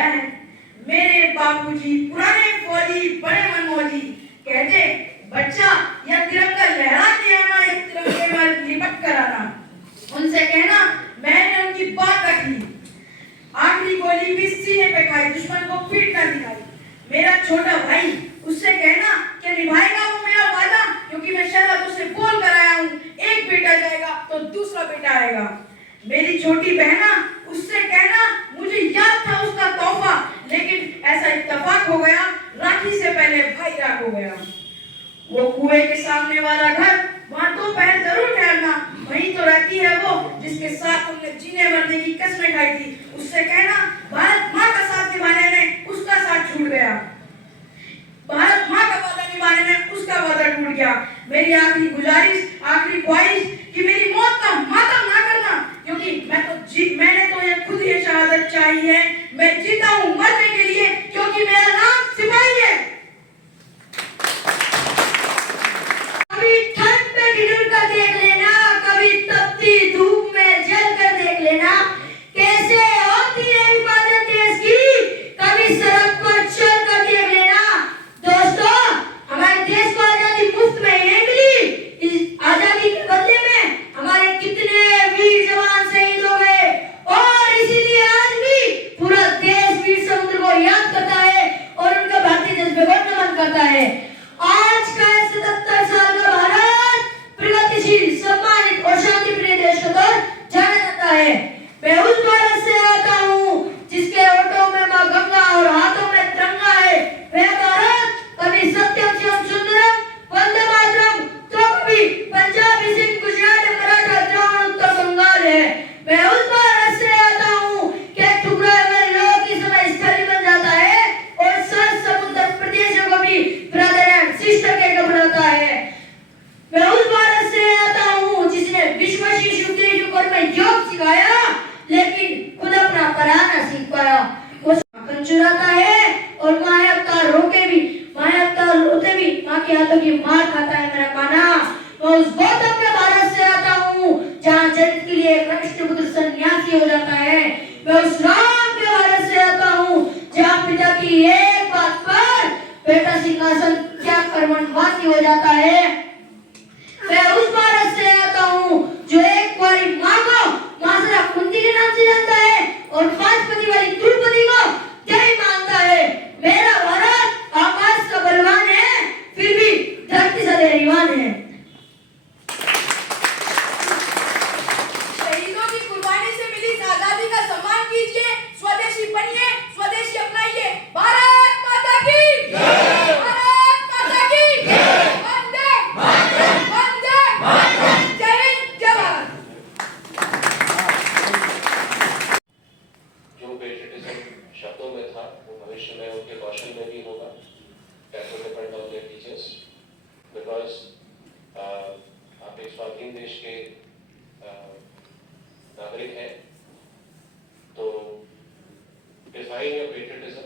आया है। मेरे बापूजी पुराने फौजी बड़े मनमौजी कहते, बच्चा यह तिरंगा लहरा के आना, एक तिरंगे में लिपट कर आना। उनसे कहना मैंने उनकी बात रखी, आखिरी गोली भी सीने पे खाई, दुश्मन को पीठ ना दिखाई। मेरा छोटा भाई उससे कहना कि निभाएगा वो मेरा वादा, क्योंकि मैं शरत उससे बोल कर आया हूँ, एक बेटा जाएगा तो दूसरा बेटा आएगा। मेरी छोटी बहना उससे कहना मुझे याद था उसका तोहफा, लेकिन ऐसा इत्तेफाक हो गया राखी से पहले भाई राख हो गया। वो कुएं के सामने वाला घर, वहां दोपहर जरूर ठहरना, वही तो रहती है वो जिसके साथ तुमने जीने मरने की कसमें खाई थी। उससे कहना भारत माँ का साथ निभाने में उसका साथ छूट गया, भारत माँ का वादा निभाने में उसका वादा टूट गया। मेरी आखिरी गुजारिश, आखिरी ख्वाहिश कि मेरी मौत का मातम ना करना, क्योंकि मैंने तो ये खुद ही शहादत चाही है। मैं जीता हूँ मरने के लिए, क्योंकि मेरा नाम सिपाही है। कभी ठंड में ठिठुर कर देख लेना, कभी तपती धूप में जल कर देख लेना, कैसे होती है हिफाजत देश की, कभी सड़क पर चल कर देख लेना। दोस्तों, हमारे देश को आजादी मुफ्त में नहीं मिली, इस आजादी के बदले में हमारे कितने वीर जवान शहीद हो गए, और इसीलिए आज भी पूरा देश वीर समुद्र को याद करता है और उनका भारतीय देश को नमन करता है। आज का 77 साल का भारत प्रगतिशील, सम्मानित और शांति प्रिय देश के तौर जाना जाता है। मैं उस भारत से आता हूँ जिसके होठों में माँ गंगा और हाथों में तिरंगा है। वह भारत कभी सत्यम शिवम सुंदरम वंदे मातरम, तो कभी पंजाबी सिंह, गुजराती, मराठा, द्रविड़, उत्तर बंगाल है। मैं उस भारत से आता हूँ कि टुकड़ा में लोगों की समय स्थली बन जाता है और सर समुद्र प्रदेशों को भी ब्रदर एंड सिस्टर कहकर बुलाता है। मैं उस भारत से आता हूँ जिसने विश्व शिशु में योग सिखाया, लेकिन खुद अपना पढ़ाना सीख पाया। वो माखन चुराता है और माँ अवतार रोके भी, माँ अवतार रोते भी माँ के हाथों की मार खाता है मेरा काना। मैं उस गौतम के भारत से आता हूँ जहाँ जगत के लिए कनिष्ठ पुत्र सन्यासी हो जाता है। मैं उस राम के भारत से आता हूँ जहाँ पिता की एक बात पर बेटा सिंहासन त्याग कर वनवासी हो जाता है। मैं उस भारत से आता हूँ जो एक बारी माँ को मासरा कुंती के नाम से जानता है और 5 पति वाली द्रौपदी को जय मानता है। मेरा भारत आकाश का बलवान है, फिर भी धरती से धैर्यवान है। शहीदों की कुर्बानी से मिली इस आजादी का सम्मान कीजिए, स्वदेशी बनिए, स्वदेशी अपनाइए। भारत माता की जय, भारत माता की जय, वंदे मातरम, वंदे मातरम, जय हिंद, जय भारत। जो पेट्रियटिज्म शब्दों में था वो भविष्य में उनके कौशल में भी होगा। That will depend on their teachers, because आप एक स्वाधीन देश के नागरिक हैं, तो डिफाइन योर पेट्रियटिज्म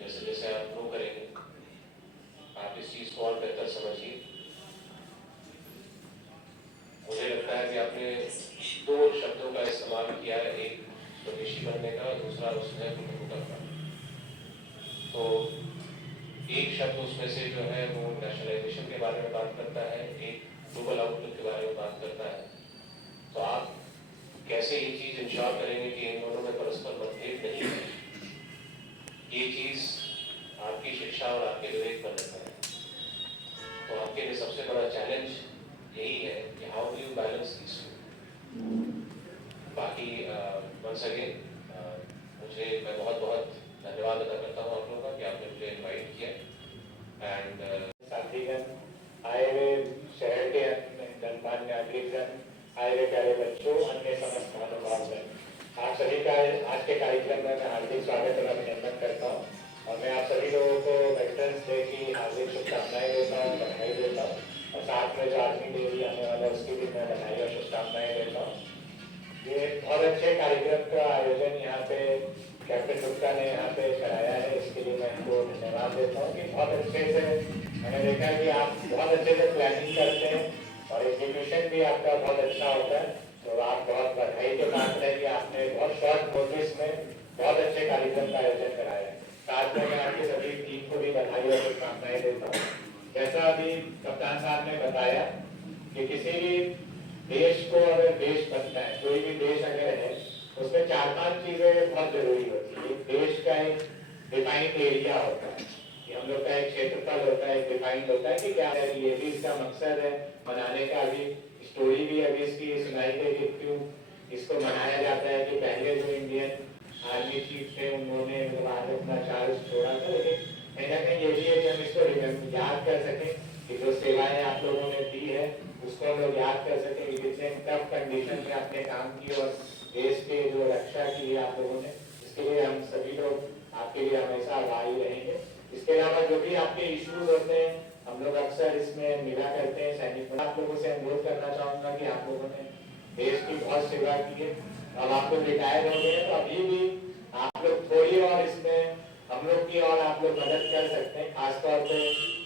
जैसे जैसे आप ग्रो करेंगे, आप इस चीज को और बेहतर समझिए। मुझे लगता है कि आपने 2 शब्दों का इस्तेमाल किया है, एक स्वदेशी बनने का, दूसरा उसमें कुटुंब का। तो एक शब्द उसमें से जो है वो नेशनलाइजेशन के बारे में बात करता है, एक ग्लोबल आउटलुक के बारे में बात करता है। तो आप कैसे ये चीज इंश्योर करेंगे कि इन दोनों में परस्पर मतभेद नहीं है? ये चीज आपकी शिक्षा और आपके विवेक पर निर्भर है। तो आपके लिए सबसे बड़ा चैलेंज यही है कि how do you balance this two. बाकी वंस अगेन मैं बहुत बहुत धन्यवाद अदा करता हूँ आप लोगों का कि आपने मुझे इनवाइट किया। एंड साथीगण, आए हुए शहर के गणमान्य नागरिकगण, आए हुए प्यारे बच्चों, अन्य समस्त महानुभावगण, आप सभी का आज के कार्यक्रम में मैं हार्दिक स्वागत और अभिनंदन करता हूँ। और मैं आप सभी लोगों को वेटरन्स डे की हार्दिक शुभकामनाएं देता हूँ, बधाई देता हूँ। और साथ में जो आर्मी डे भी आने वाला है उसकी भी मैं बधाई और शुभकामनाएं देता हूँ। ये बहुत अच्छे कार्यक्रम का आयोजन यहाँ पे कैप्टन गुप्ता ने यहाँ पे कराया है, इसके लिए मैं इनको धन्यवाद देता हूँ कि बहुत अच्छे से मैंने देखा कि आप बहुत अच्छे से प्लानिंग करते हैं और एग्जीक्यूशन भी आपका बहुत अच्छा होता है। तो आप बहुत बधाई के पात्र हैं कि आपने बहुत शॉर्ट नोटिस में बहुत अच्छे कार्यक्रम का आयोजन कराया है। साथ में मैं आपके सभी टीम को भी बधाई और शुभकामनाएं देता हूँ। जैसा अभी कप्तान साहब ने बताया कि किसी भी देश को अगर देश बनता है, कोई भी देश अगर है, उसमें 4-5 चीजें बहुत जरूरी होती है। देश का एक डिफाइंड एरिया होता है कि हम लोग का एक क्षेत्रफल होता है, एक डिफाइंड होता है कि क्या है, ये भी इसका मकसद है मनाने का। अभी स्टोरी भी अभी इसकी सुनाई गई कि क्यों इसको मनाया जाता है कि पहले जो इंडियन आर्मी चीफ थे उन्होंने मतलब अपना चार्ज छोड़ा था, लेकिन कहीं ना कहीं ये भी है कि हम इसको याद कर सकें कि जो सेवाएं आप लोगों ने दी है उसको हम लोग याद कर सकें कि कितने टफ कंडीशन में आपने काम किया और देश के जो रक्षा की है आप लोगों ने, इसके लिए हम सभी लोग आपके लिए हमेशा आभारी रहेंगे। इसके अलावा जो भी आपके इश्यूज होते हैं हम लोग अक्सर इसमें मिला करते हैं सैनिक। आप लोगों से अनुरोध करना चाहूंगा कि आप लोगों ने देश की बहुत सेवा की है। अब आप लोग रिटायर हो गए तो अभी भी आप लोग थोड़ी और इसमें हम लोग की और आप लोग मदद कर सकते हैं। खासतौर पे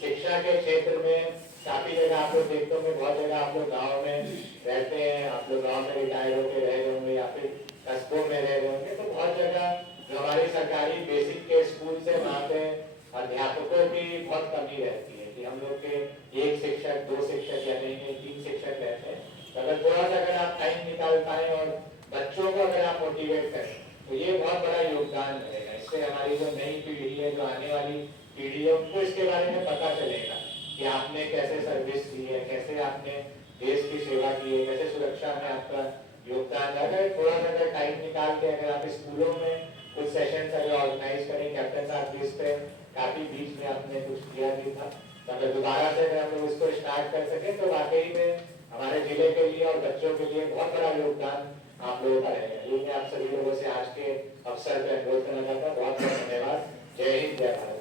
शिक्षा के क्षेत्र में काफी जगह आप लोग देखते होंगे, बहुत जगह आप लोग गाँव में रहते हैं, आप लोग गाँव में रिटायर होकर रह रहे होंगे या फिर कस्बों में रह रहे होंगे, तो बहुत जगह जो हमारी सरकारी बेसिक के स्कूल से वहाँ पे अध्यापकों की बहुत कमी रहती है कि हम लोग के 1 शिक्षक 2 शिक्षक या नहीं 3 शिक्षक रहते हैं। तो अगर थोड़ा सा अगर आप टाइम निकाल पाए और बच्चों को अगर आप मोटिवेट करें तो ये बहुत बड़ा योगदान रहेगा। इससे हमारी जो नई पीढ़ी है, जो आने वाली पीढ़ी है, उनको इसके बारे में पता चलेगा कि आपने कैसे सर्विस दी है, कैसे आपने देश की सेवा की है, कैसे सुरक्षा में आपका योगदान। अगर थोड़ा सा अगर टाइम निकाल के अगर आप स्कूलों में कुछ सेशन अगर ऑर्गेनाइज करें, कैप्टन साहब जिस पे काफी बीच में आपने कुछ किया भी था, तो अगर दोबारा से अगर हम लोग इसको स्टार्ट कर सकें तो वाकई में हमारे जिले के लिए और बच्चों के लिए बहुत बड़ा योगदान आप लोगों का रहेगा। ये मैं आप सभी लोगों से आज के अवसर पर अनुरोध करना चाहता हूँ। बहुत बहुत धन्यवाद। जय हिंद, जय भारत।